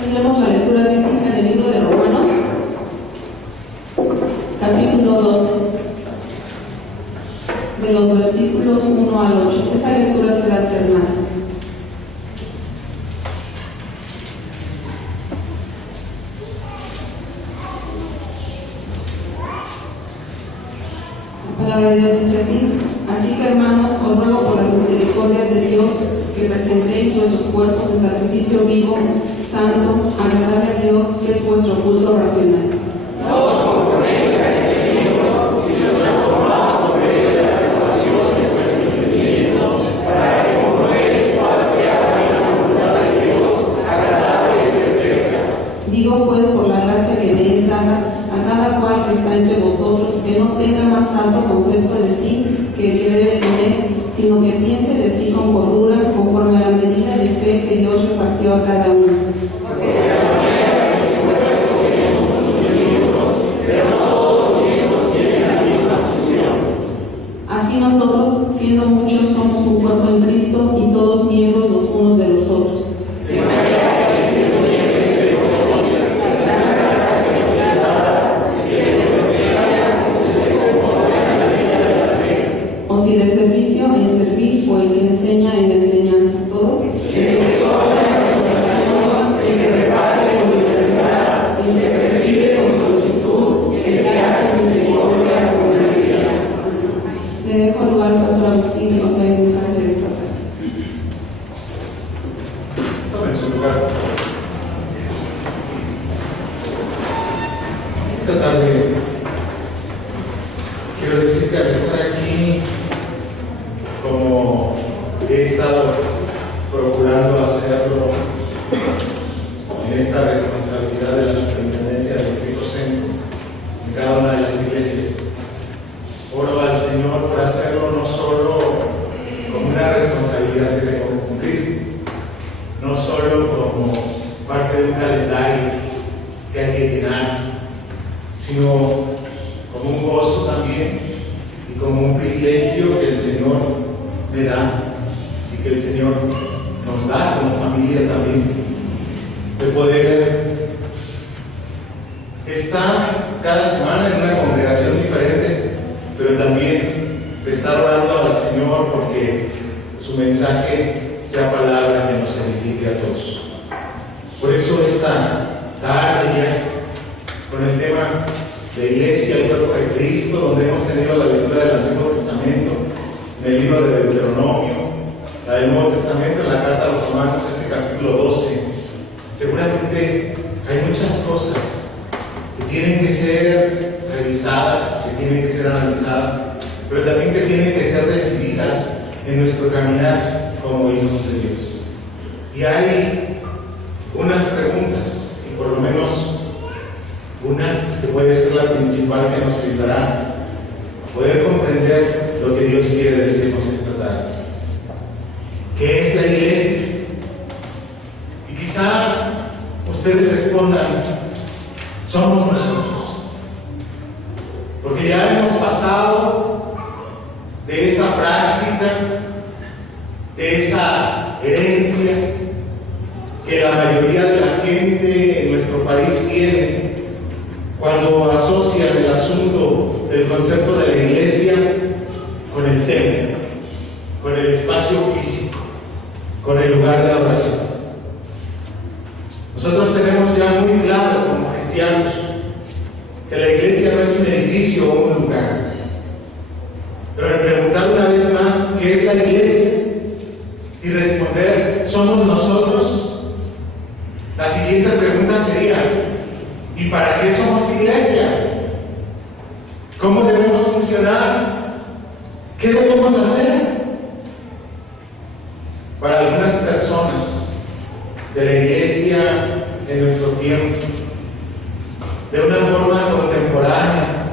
Tenemos la lectura bíblica en el libro de Romanos, capítulo 12, de los versículos 1 al 8. Esta lectura será alternada. La palabra de Dios dice así: así que, hermanos, os ruego por las misericordias de Dios que presentéis vuestros cuerpos en sacrificio vivo, santo, agradable a Dios, que es vuestro culto racional. No os conforméis a este siglo, sino transformaos por medio de la renovación de vuestro entendimiento, para que comprobéis cuál sea la voluntad de Dios, agradable y perfecta. Digo pues, por la gracia que me es dada, a cada cual que está entre vosotros, que no tenga más alto concepto de sí que el que debe tener, sino que piense de sí con cordura, conforme a la medida de fe que Dios repartió a cada uno. Porque de la manera que el cuerpo tenemos muchos miembros, pero no todos los miembros tienen la misma función. Así nosotros, siendo muchos, somos un cuerpo en Cristo y todos miembros los unos de los otros. De manera que el que no tiene de todos está en la gracia que nos es dada, siendo necesaria, se compone a la medida de la fe. O si de servicio, en servir, o el que enseña, en la enseñanza. Todos. El que exhorta en la exhortación, el que reparte con libertad, el que preside con solicitud, el que hace misericordia con alegría. Le dejo lugar al pastor Agustín que nos dé el mensaje de esta tarde. Tomen su lugar. Esta tarde quiero decir que al estar aquí, como he estado procurando hacerlo en esta responsabilidad de la superintendencia del Distrito Centro en cada una de las iglesias, oro al Señor por hacerlo no solo como una responsabilidad que debo cumplir, no solo como parte de un calendario que hay que llenar, sino como un gozo también y como un privilegio que el Señor me da y que el Señor nos da como familia también, de poder estar cada semana en una congregación diferente, pero también de estar orando al Señor porque su mensaje sea palabra que nos edifique a todos. Por eso esta tarde ya, con el tema de Iglesia, el cuerpo de Cristo, donde hemos tenido la lectura del Antiguo Testamento, en el libro de Deuteronomio, la del Nuevo Testamento, en la carta a los Romanos, este capítulo 12, seguramente hay muchas cosas que tienen que ser revisadas, que tienen que ser analizadas, pero también que tienen que ser decididas en nuestro caminar como hijos de Dios. Y hay unas preguntas, y por lo menos una que puede ser la principal que nos ayudará a poder comprender lo que Dios quiere decirnos esta tarde. ¿Qué es la iglesia? Y quizá ustedes respondan: somos nosotros. Porque ya hemos pasado de esa práctica, de esa herencia que la mayoría de la gente en nuestro país tiene cuando asocian el asunto del concepto de la iglesia con el templo, con el espacio físico, con el lugar de adoración. Nosotros tenemos ya muy claro como cristianos que la iglesia no es un edificio o un lugar. Pero al preguntar una vez más qué es la iglesia y responder somos nosotros, la siguiente pregunta sería: ¿y para qué somos iglesia? ¿Cómo debemos funcionar? ¿Qué debemos hacer? Para algunas personas de la iglesia en nuestro tiempo, de una forma contemporánea,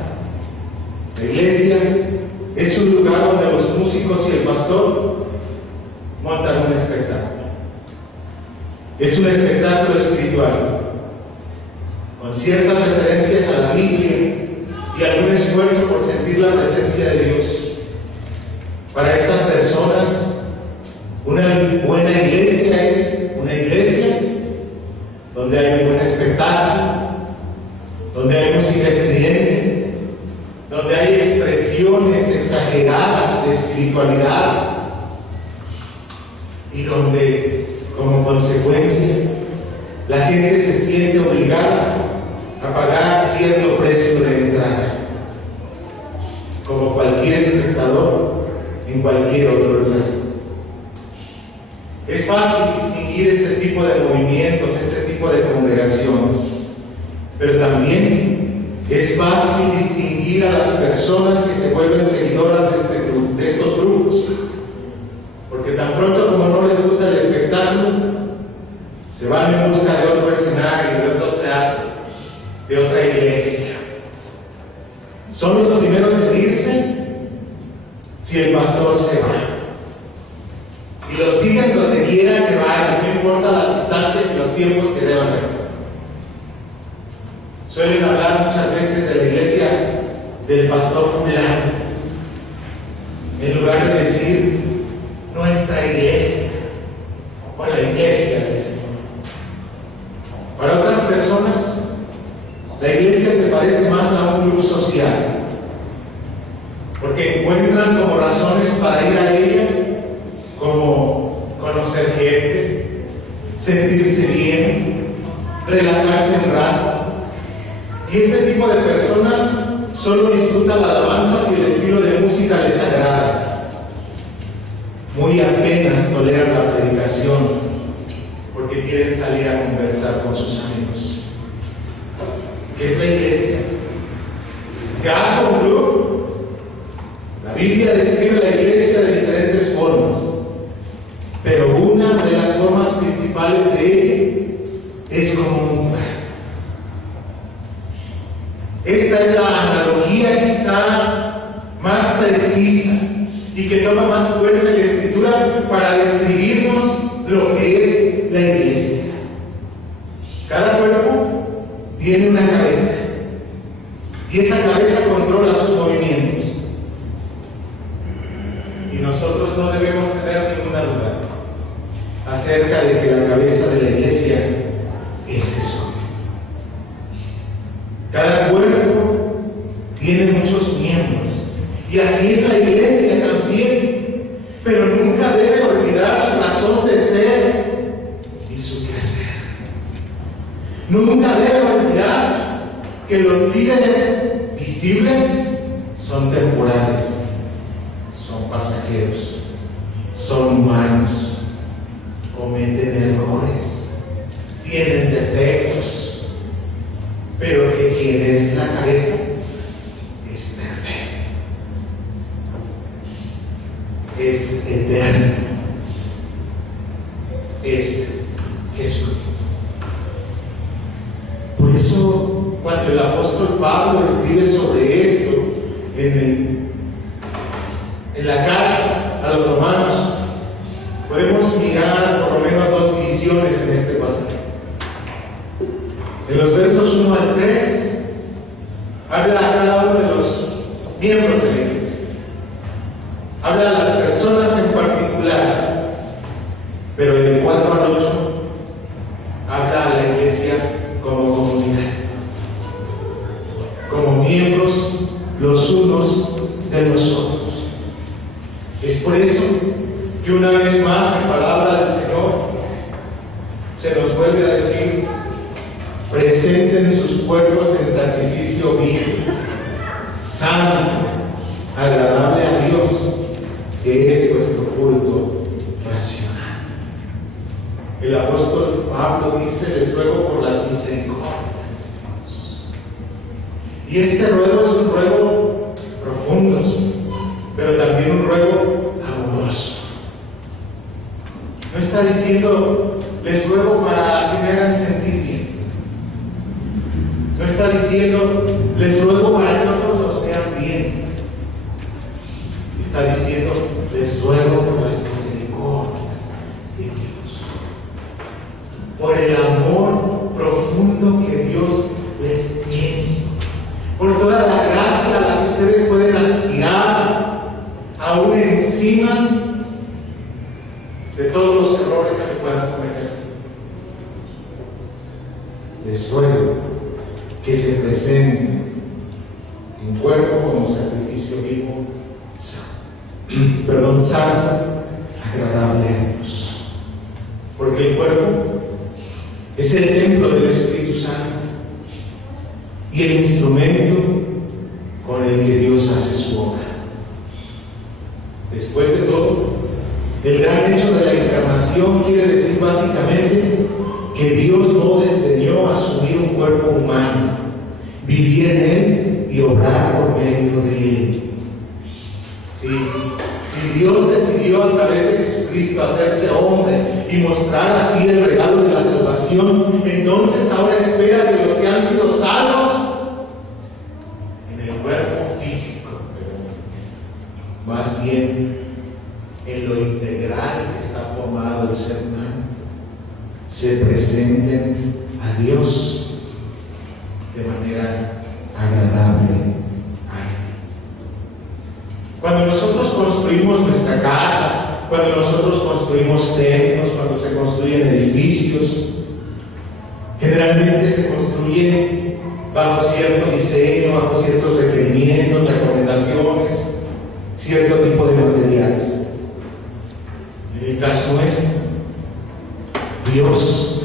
la iglesia es un lugar donde los músicos y el pastor montan un espectáculo. Es un espectáculo espiritual, con ciertas referencias a la Biblia y algún esfuerzo por sentir la presencia de Dios. Para estas personas, una buena iglesia es una iglesia donde hay un buen espectáculo, donde hay música estridente, donde hay expresiones exageradas de espiritualidad y donde, como consecuencia, la gente se siente obligada a pagar cierto precio de entrada, como cualquier espectador en cualquier otro lugar. Es fácil distinguir este tipo de movimientos, este tipo de congregaciones, pero también es fácil distinguir a las personas que se vuelven seguidoras de estos grupos, porque tan pronto como no les gusta el espectáculo, se van en busca de otro escenario, de otro teatro, de otra iglesia. Son los primeros en irse si el pastor se va. Y lo siguen donde quiera que vaya, no importa las distancias y los tiempos que deban recorrer. Suelen hablar muchas veces de la iglesia del pastor fulano, en lugar de decir nuestra iglesia o la iglesia del Señor. Para otras personas, la iglesia se parece más a un club social, porque encuentran como razones para ir a ella, como conocer gente, sentirse bien, relajarse un rato. Y este tipo de personas solo disfrutan la alabanza si el estilo de música les agrada. Muy apenas toleran la predicación porque quieren salir a conversar con sus amigos. ¿Qué es la iglesia? ¿Teatro o club? La Biblia describe la iglesia de diferentes formas, pero una de las formas principales de ella es como un cuerpo. Esta es la analogía quizá más precisa y que toma más fuerza en la Escritura para describirnos lo que es la iglesia. Cada cuerpo tiene una cabeza y esa cabeza controla sus movimientos. Y nosotros no debemos tener ninguna duda acerca de que la cabeza de la iglesia es Jesucristo. Cada cuerpo tiene muchos miembros y así es la iglesia también, pero nunca debe olvidar su razón de ser y su quehacer. Nunca debe olvidar que los líderes visibles son temporales, son pasajeros, son humanos, cometen errores, tienen defectos, pero que quien es la cabeza es perfecto, es eterno, es Jesucristo. Por eso, cuando el apóstol Pablo escribe sobre esto en la carta a los romanos, podemos mirar por lo menos dos divisiones en este pasaje. En los versos 1 al 3 habla a cada uno de los miembros de la iglesia, habla a las personas en particular, pero del 4 al 8 habla a la iglesia como comunidad, como miembros los unos de los otros. Es por eso que una vez más en palabra del Señor se nos vuelve a decir: presenten sus cuerpos en sacrificio vivo, santo, agradable a Dios, que es vuestro culto racional. El apóstol Pablo dice: les ruego por las misericordias de Dios. Y este ruego es un ruego profundo, pero también un ruego amoroso. No está diciendo: les ruego para que me hagan sentir bien. No está diciendo: les ruego para que otros los vean bien. Está diciendo: les ruego por las misericordias de Dios, por el amor profundo que Dios les tiene, por toda la gracia a la que ustedes pueden aspirar, aún encima de todos los errores que puedan cometer. les ruego que se presenten en cuerpo como sacrificio vivo, santo, agradable a Dios. Porque el cuerpo es el templo del Espíritu Santo y el instrumento con el que Dios hace su obra. Después de todo, el gran hecho de la encarnación quiere decir básicamente que Dios no desdeñó asumir un cuerpo humano, vivir en él y obrar por medio de él. Si Dios decidió a través de Jesucristo hacerse hombre y mostrar así el regalo de la salvación, entonces ahora espera que los que han sido salvos en el cuerpo físico, más bien en lo integral que está formado el ser humano, se presenten a Dios de manera agradable a Él. Cuando nosotros construimos nuestra casa, cuando nosotros construimos templos, cuando se construyen edificios, generalmente se construyen bajo cierto diseño, bajo ciertos requerimientos, recomendaciones, cierto tipo de materiales. En el caso nuestro, Dios,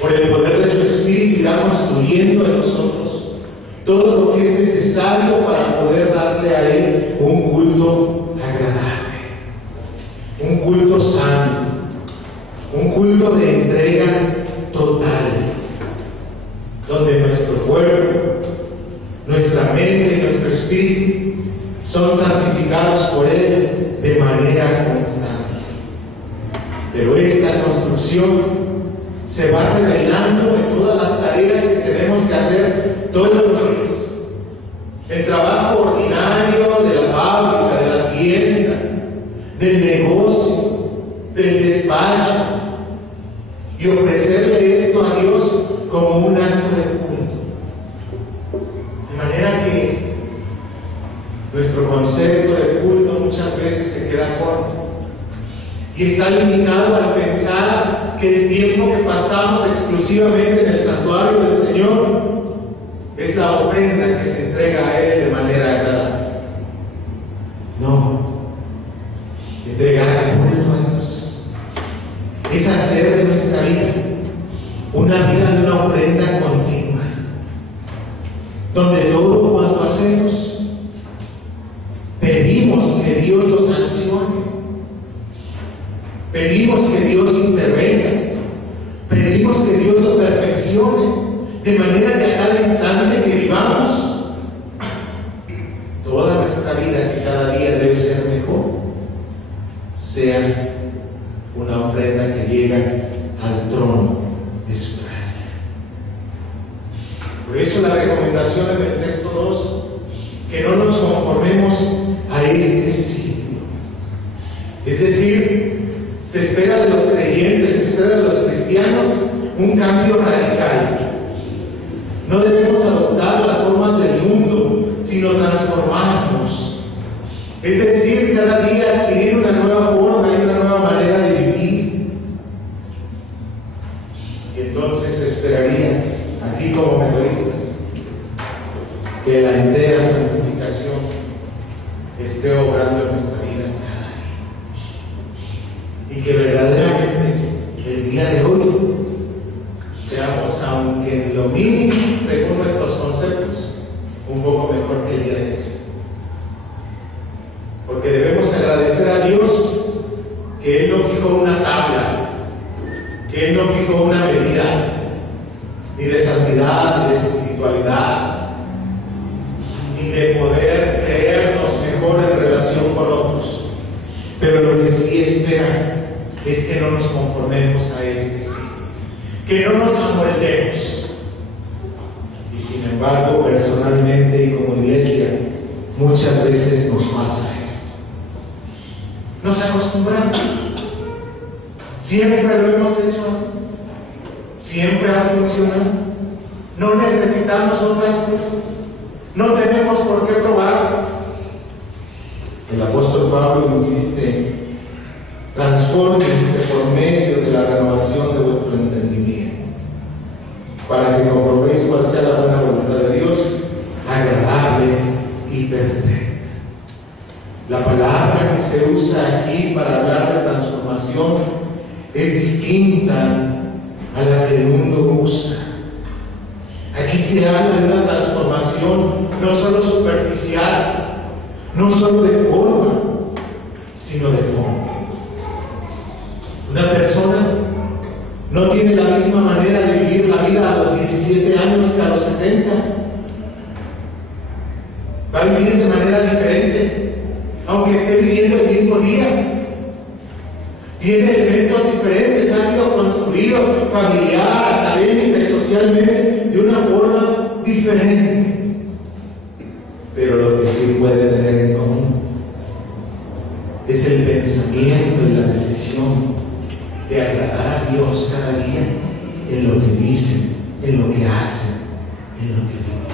por el poder de su Espíritu, irá construyendo en nosotros todo lo que es necesario para poder darle a Él un culto agradable, un culto sano, un culto de entrega total, donde nuestro cuerpo, nuestra mente y nuestro espíritu son santificados por Él de manera constante. Pero esta construcción se va revelando en todas las tareas que tenemos que hacer todos los días. El trabajo ordinario de la fábrica, de la tienda, del negocio, del despacho, y ofrecerle esto a Dios como un acto de culto. De manera que nuestro concepto de culto muchas veces se queda corto y está limitado al pensar que el tiempo que pasamos exclusivamente en el santuario del Señor es la ofrenda que se entrega a Él de manera agradable. No, entregar culto a Dios es hacer de nuestra vida una vida de una ofrenda continua, donde todo cuanto hacemos pedimos que Dios lo sancione, pedimos que Dios intervenga, pedimos que Dios lo perfeccione, de manera que a cada instante que vivamos, toda nuestra vida, que cada día debe ser mejor, sea una ofrenda que llega al trono de su gracia. Por eso la recomendación en el texto 2, que no nos conformemos a este siglo. Es decir, se espera de los creyentes, se espera de los cristianos un cambio radical. No debemos adoptar las formas del mundo, sino transformarnos. Es decir, cada día adquirir una nueva forma y una nueva manera de vivir. Y entonces se esperaría, aquí como metodistas, que la entera santificación esté obrando en nuestra vida cada día. Y que verdaderamente el día de hoy seamos, aunque lo mínimo, según nuestros conceptos, un poco mejor que el día de ayer. Porque debemos agradecer a Dios que Él no fijó una tabla, que Él no fijó una medida, ni de santidad, ni de espiritualidad, ni de poder creernos mejor en relación con otros. Pero lo que sí espera es que no nos conformemos a este siglo, que no nos amoldemos. Y sin embargo, personalmente y como iglesia, muchas veces nos pasa esto. Nos acostumbramos. Siempre lo hemos hecho así. Siempre ha funcionado. No necesitamos otras cosas. No tenemos por qué probar. El apóstol Pablo insiste: transfórmense por medio de la renovación de vuestro entendimiento. para que comprobéis cuál sea la buena voluntad de Dios, agradable y perfecta. La palabra que se usa aquí para hablar de transformación es distinta a la que el mundo usa. Aquí se habla de una transformación no solo superficial, no solo de forma, sino de fondo. Una persona no tiene la misma manera de vivir la vida a los 17 años que a los 70. Va a vivir de manera diferente, aunque esté viviendo el mismo día. Tiene elementos diferentes, ha sido construido familiar, académica y socialmente de una forma diferente. Pero lo que sí puede tener en común es el pensamiento y la decisión de agradar a Dios cada día en lo que dicen, en lo que hacen, en lo que viven.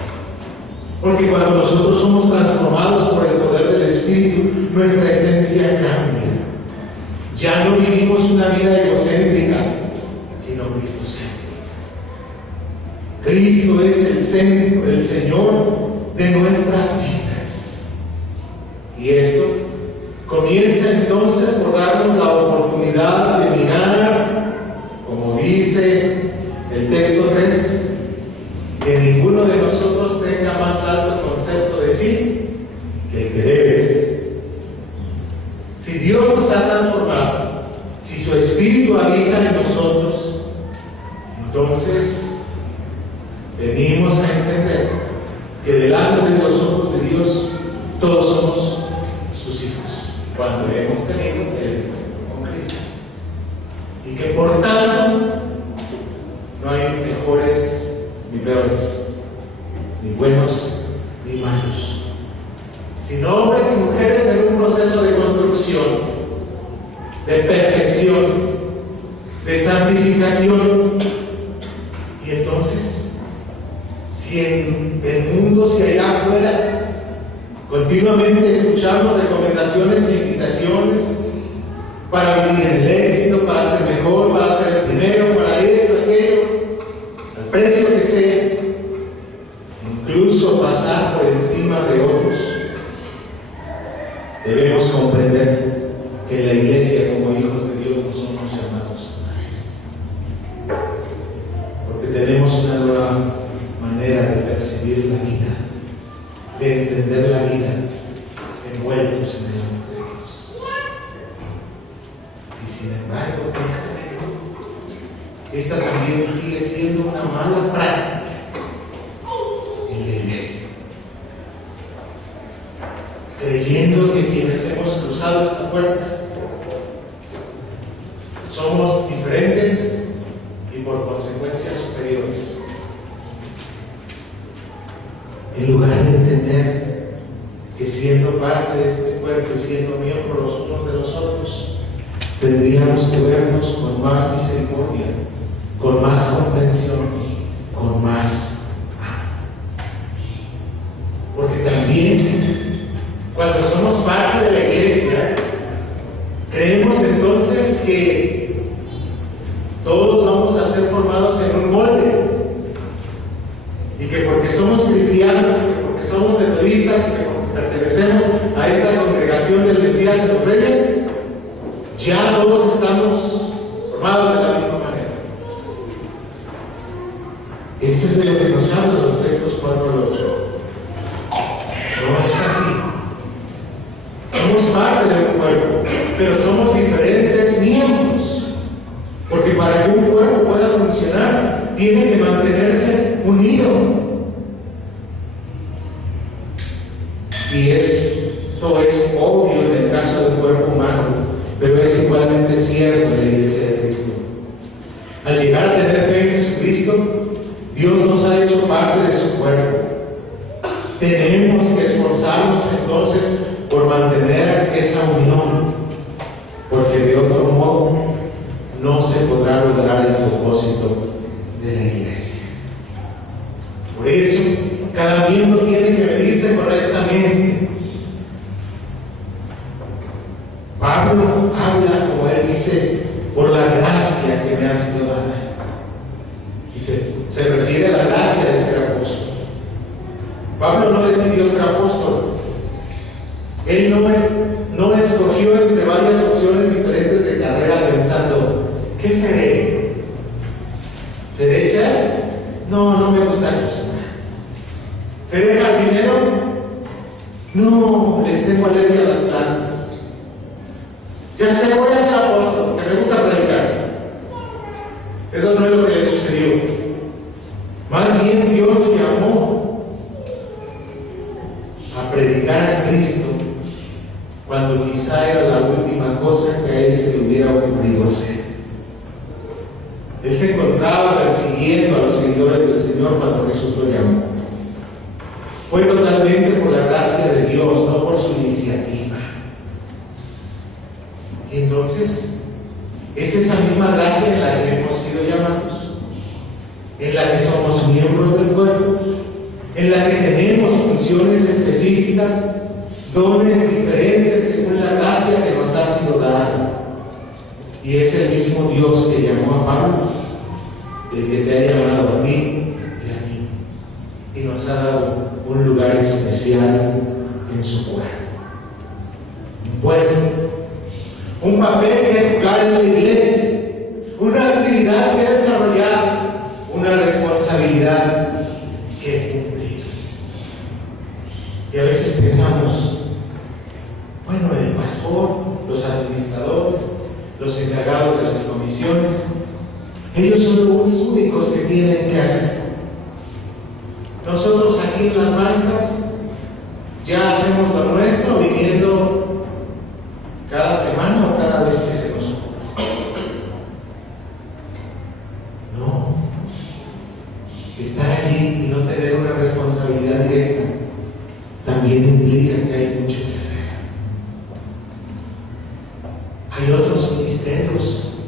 Porque cuando nosotros somos transformados por el poder del Espíritu, nuestra esencia cambia. Ya no vivimos una vida egocéntrica, sino cristocéntrica. Cristo es el centro, el Señor de nuestras vidas. Y esto comienza entonces por darnos la oportunidad de mirar, como dice el texto 3, que ninguno de nosotros tenga más alto concepto de sí que el que debe. Si Dios nos ha transformado, si su Espíritu habita en nosotros, entonces venimos a entender que delante de los ojos de Dios todos somos sus hijos cuando hemos tenido el encuentro con Cristo, y que por tanto no hay mejores ni peores, ni buenos ni malos, sino hombres y mujeres en un proceso de construcción, de perfección, de santificación. Y entonces, si en el mundo, si allá afuera continuamente escuchamos recomendaciones e invitaciones para vivir en el éxito, para ser mejor, para ser el primero, para esto, aquello, al precio que sea, incluso pasar por encima de otros, debemos comprender que en la iglesia, como hijos de Dios, no somos llamados a esto. Porque tenemos una nueva manera de percibir la vida, de entender la vida, envueltos en el amor de Dios. Y sin embargo, esta también sigue siendo una mala práctica en la iglesia, creyendo que quienes hemos cruzado esta puerta somos diferentes y por consecuencia superiores, en lugar de entender que siendo parte de este cuerpo y siendo miembros los unos de los otros, tendríamos que vernos con más misericordia, con más comprensión, con más amor. Porque también cuando somos parte de la iglesia, creemos entonces que todos vamos a ser formados en un molde, y que porque somos cristianos, y que porque somos metodistas, y que porque pertenecemos a esta congregación del Mesías en los Reyes, ya todos estamos formados de la misma manera. Esto es de lo que nos hablan los textos 4 al 8. No es así. Somos parte de un cuerpo, pero somos diferentes miembros. Porque para que un cuerpo pueda funcionar, tiene que mantenerse unido. Y esto es obvio en el caso del cuerpo humano, pero es igualmente cierto en la iglesia de Cristo. Al llegar a tener fe en Jesucristo, Dios nos ha hecho parte de su cuerpo. Tenemos que esforzarnos entonces por mantener esa unión, porque de otro modo no se podrá lograr el propósito de la iglesia. Por eso, cada miembro tiene que medirse correctamente. Pablo habla, como él dice, por la gracia que me ha sido dada. Y se refiere no decidió ser apóstol. Él no escogió entre varias opciones diferentes de carrera pensando, ¿qué seré? ¿Seré chef? No me gusta cocinar. ¿Seré jardinero? No, les tengo alergia a las plantas. Ya sé, voy a ser apóstol, que me gusta predicar. Eso no es lo que le sucedió. Más bien Dios lo llamó a predicar a Cristo cuando quizá era la última cosa que a él se le hubiera ocurrido hacer. Él se encontraba persiguiendo a los seguidores del Señor cuando Jesús lo llamó. Fue totalmente por la gracia de Dios, no por su iniciativa. Y entonces, es esa misma gracia en la que hemos sido llamados, en la que somos miembros del cuerpo, en la que tenemos funciones específicas, dones diferentes según la gracia que nos ha sido dada. Y es el mismo Dios que llamó a Pablo, el que te ha llamado a ti y a mí, y nos ha dado un lugar especial en su cuerpo, un puesto, un papel que jugar en la iglesia, una actividad que desarrollar, una responsabilidad que cumplir. Y a veces pensamos, bueno, el pastor, los administradores, los encargados de las comisiones, ellos son los únicos que tienen que hacer. Nosotros aquí en las bancas ya hacemos lo nuestro viniendo cada semana o cada vez que se nos ocurre. No. Estar allí y no tener una responsabilidad directa también implica que hay mucho que hacer. Hay otros ministerios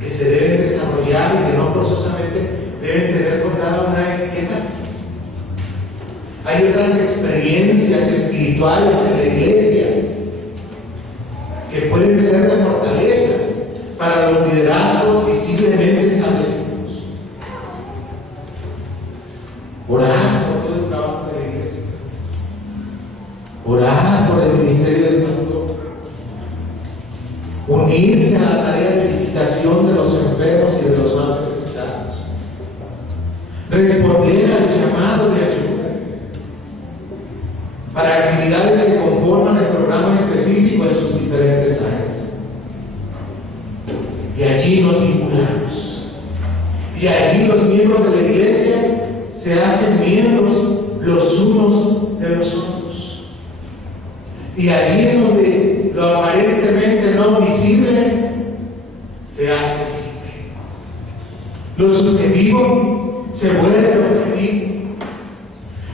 que se deben desarrollar y que no forzosamente deben tener colgada una etiqueta. Hay otras experiencias espirituales en la iglesia que pueden ser de fortaleza para los liderazgos visiblemente establecidos. Orar por todo el trabajo de la iglesia. Orar por el ministerio del pastor. Unirse a la tarea de visitación de los enfermos y de los más necesitados. Responder al llamado de ayuda para actividades que conforman el programa específico en sus diferentes áreas. Y allí nos vinculamos. Y allí los miembros de la iglesia se hacen miembros los unos de los otros. Y allí es donde lo aparentemente no visible se hace visible. Lo subjetivo se vuelve objetivo.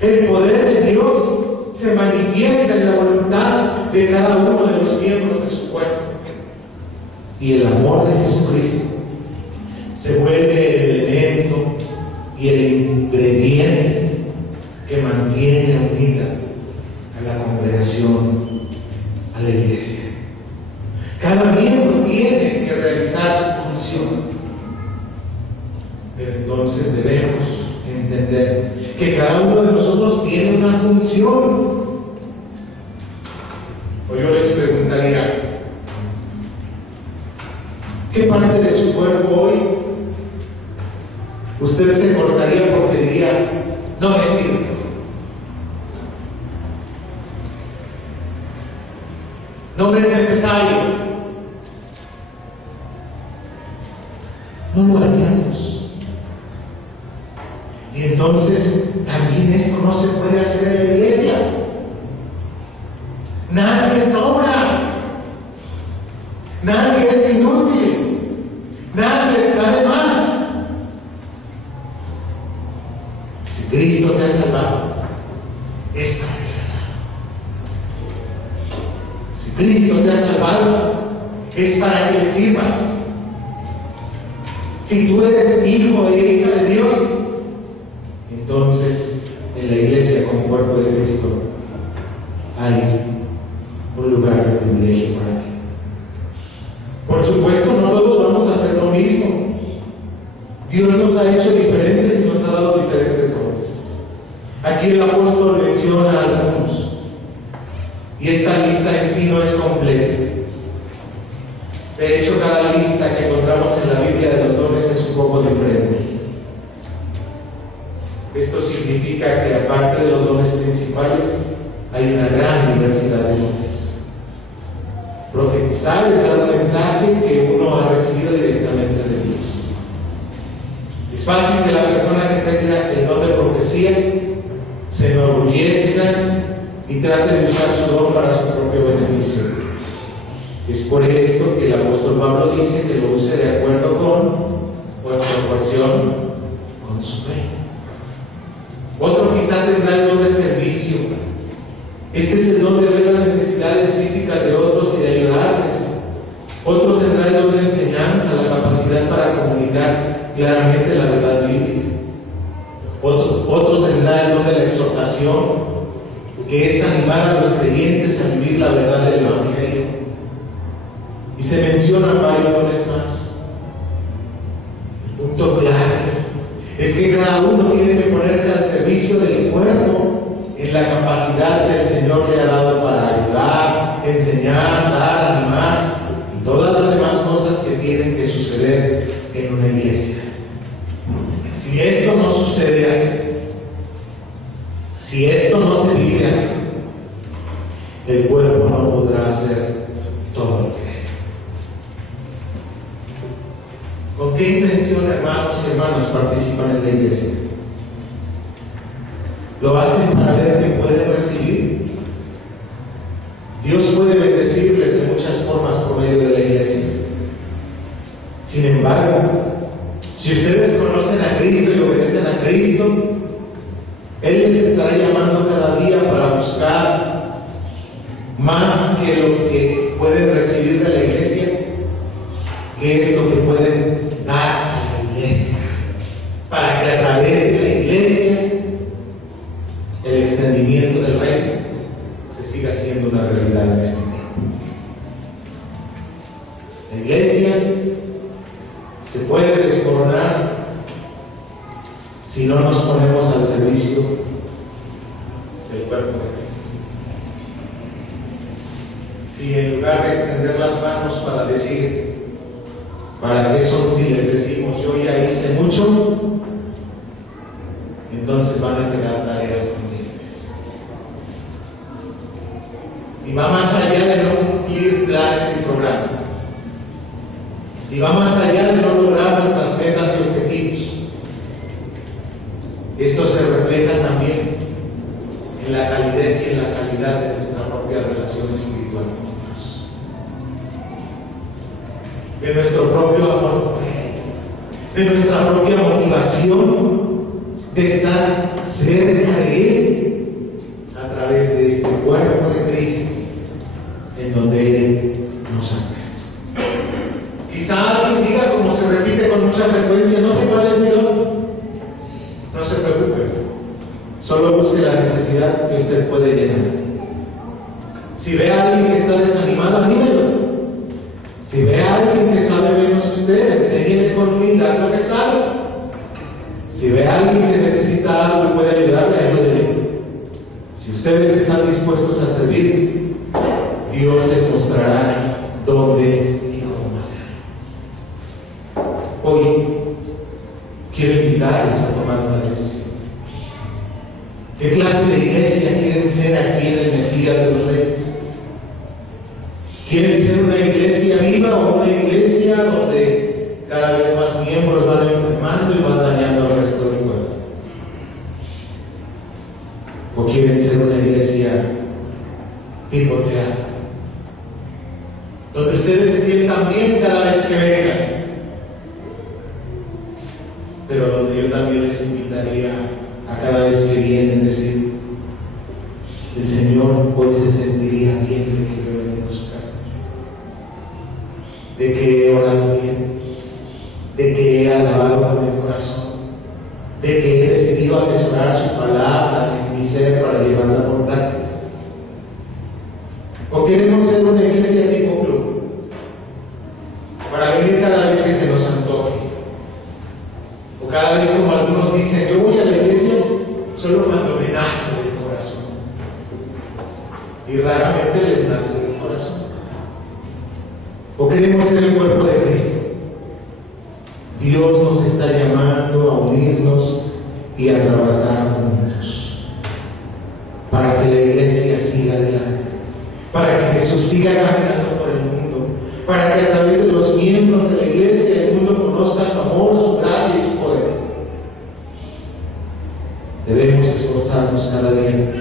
El poder de Dios se manifiesta en la voluntad de cada uno de los miembros de su cuerpo. Y el amor de Jesucristo se vuelve el elemento y el ingrediente que mantiene unida a la congregación, a la iglesia. Cada miembro tiene que realizar su función, pero entonces debemos entender que cada uno de nosotros tiene una función. O yo les preguntaría, ¿qué parte de su cuerpo hoy usted se cortaría porque diría, no me sirve? No me es necesario. No lo haríamos. Y entonces también esto no se puede hacer en la iglesia. Nadie sobra. Nadie es inútil. Nadie está de más. Si Cristo te ha salvado, es para que la salve. Si Cristo te ha salvado, es para que le sirvas. Si tú eres hijo e hija de Dios, entonces en la iglesia como cuerpo de Cristo hay un lugar de privilegio para ti. Por supuesto, no todos vamos a hacer lo mismo. Dios nos ha hecho diferentes y nos ha dado diferentes dones. Aquí el apóstol menciona algunos. Y esta lista en sí no es completa. De hecho, cada lista que encontramos en la Biblia de los dones es un poco diferente. Esto significa que aparte de los dones principales, hay una gran diversidad de dones. Profetizar es dar un mensaje que uno ha recibido directamente de Dios. Es fácil que la persona que tenga el don de profecía se enorgullezca y trate de usar su don para su propio beneficio. Es por esto que el apóstol Pablo dice que lo use de acuerdo con o en proporción con su fe. Otro quizá tendrá el don de servicio. Este es el don de ver las necesidades físicas de otros y de ayudarles. Otro tendrá el don de enseñanza, la capacidad para comunicar claramente la verdad bíblica. Otro tendrá el don de la exhortación, que es animar a los creyentes a vivir la verdad del Evangelio. Y se mencionan varios dones más. El punto clave es que cada uno tiene que ponerse al servicio del cuerpo en la capacidad que el Señor le ha dado para ayudar, enseñar, dar, animar y todas las demás cosas que tienen que suceder en una iglesia. Si esto no sucede así, si esto no se vive así, el cuerpo no podrá hacer todo lo que debe. ¿Con qué intención, hermanos y hermanas, participan en la iglesia? ¿Lo hacen para ver que pueden recibir? Dios puede bendecirles de muchas formas por medio de la iglesia. Sin embargo, si ustedes conocen a Cristo y obedecen a Cristo, Él les estará llamando cada día para buscar más que lo que pueden recibir de la iglesia, que es lo que pueden dar a la iglesia, para que a través de la iglesia el extendimiento del reino se siga siendo una realidad en este tiempo. La iglesia se puede desmoronar si no nos ponemos al servicio del cuerpo de Cristo. Si en lugar de extender las manos para decir, para que son útiles, decimos yo ya hice mucho, entonces van a quedar tareas pendientes. Y va más allá de no cumplir planes y programas. Y va más allá de no lograr nuestras metas y objetivos. Esto se refleja también en la calidez y en la calidad de nuestra propia relación espiritual con Dios, de nuestro propio amor, de nuestra propia motivación de estar cerca de Él a través de este cuerpo de Cristo en donde Él nos ha puesto. Quizá alguien diga, como se repite con mucha frecuencia, no sé cuál es mi don. No se preocupe, solo busque la necesidad que usted puede llenar. Si ve a alguien que está desanimado, anímelo. Si ve a alguien que sabe menos que usted, enséñele con humildad lo que sabe. Si ve a alguien que necesita algo y puede ayudarle, ayúdele. Si ustedes están dispuestos a servir, Dios les mostrará dónde y cómo hacerlo. Hoy quiero invitarles a tomar una decisión. ¿Qué clase de iglesia quieren ser aquí en el Mesías de los Reyes? ¿Quieren ser una iglesia viva o una iglesia donde cada vez más miembros van enfermando y van dañando al resto del pueblo? ¿O quieren ser una iglesia tipo teatro, donde ustedes se sientan bien cada vez que vengan, pero donde yo también les invitaría a cada vez que vienen decir, el Señor hoy se sentiría bien de que yo venga a su casa, de que he orado bien, de que he alabado con el corazón, de que he decidido atesorar su palabra en mi ser para llevarla por práctica? ¿O queremos ser una iglesia tipo club, para venir cada vez que se nos antoje? O cada vez, como algunos dicen, yo voy a la iglesia solo cuando me nace. ¿O queremos ser el cuerpo de Cristo? Dios nos está llamando a unirnos y a trabajar juntos para que la iglesia siga adelante, para que Jesús siga caminando por el mundo, para que a través de los miembros de la iglesia el mundo conozca su amor, su gracia y su poder. Debemos esforzarnos cada día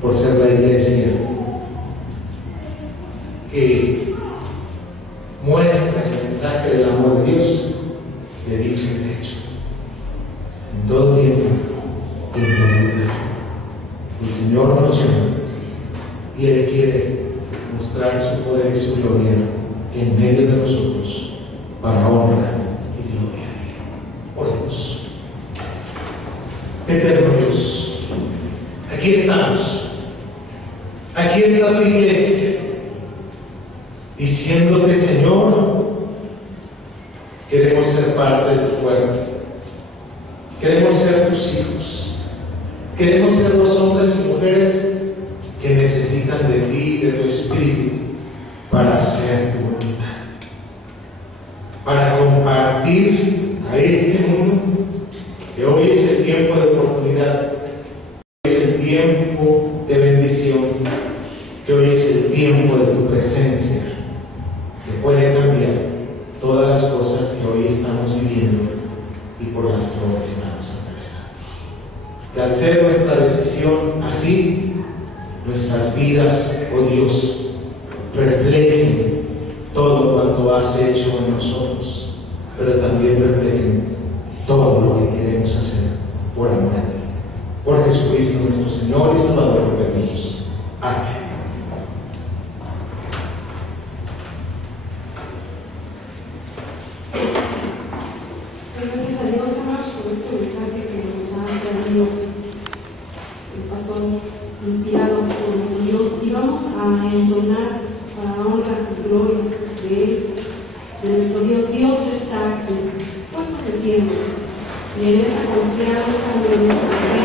por ser la iglesia que muestra el mensaje del amor de Dios de dicho y de hecho, en todo tiempo y en todo lugar. El Señor nos llama y Él quiere mostrar su poder y su gloria en medio de nosotros para honra y gloria a Él. Oremos. Eterno Dios, aquí estamos, aquí está tu iglesia, diciéndote: Señor, queremos ser parte de tu cuerpo, queremos ser tus hijos, queremos ser los hombres y mujeres que necesitan de ti, de tu Espíritu, para hacer tu voluntad, para compartir a este mundo que hoy es el tiempo de oportunidad, que hoy es el tiempo de bendición, que hoy es el tiempo de tu presencia, que puede cambiar todas las cosas que hoy estamos viviendo y por las que hoy estamos atravesando. Que al ser nuestra decisión así, nuestras vidas, oh Dios, reflejen todo cuanto has hecho en nosotros, pero también reflejen todo lo que queremos hacer por amor a ti. Por Jesucristo nuestro Señor y Salvador lo pedimos. Amén. Gracias a Dios, hermanos, por este mensaje que nos ha traído el pastor inspirado por nuestro Dios, y vamos a entonar para honra y gloria de Él, de nuestro Dios. Dios está aquí, puestos en pie, y en esta confianza, en esta fe,